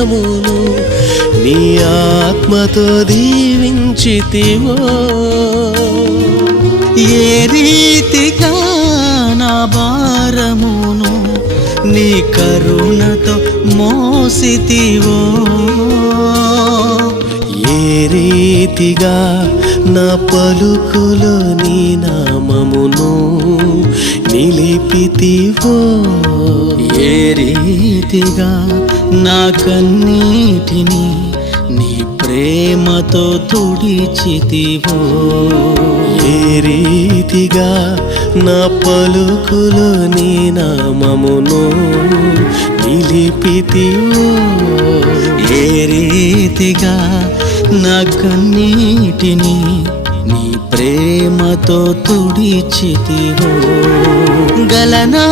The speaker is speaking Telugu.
హృదయమును నీ ఆత్మతో దీవించితివో. ఏ రీతిగా నా భారమును నీ కరుణతో మోసితివో. ఏ రీతిగా నా పలుకులో నీ నామమును నిలిపితివో. ఏ రీతిగా నా కన్నీటిని నీ ప్రేమతో తుడిచితివో. ఏ రీతిగా నా పలుకులో నీ నామమును నిలిపితివో. ఏ రీతిగా నా కన్నీటిని నీ ప్రేమతో తుడిచితివో. గలనా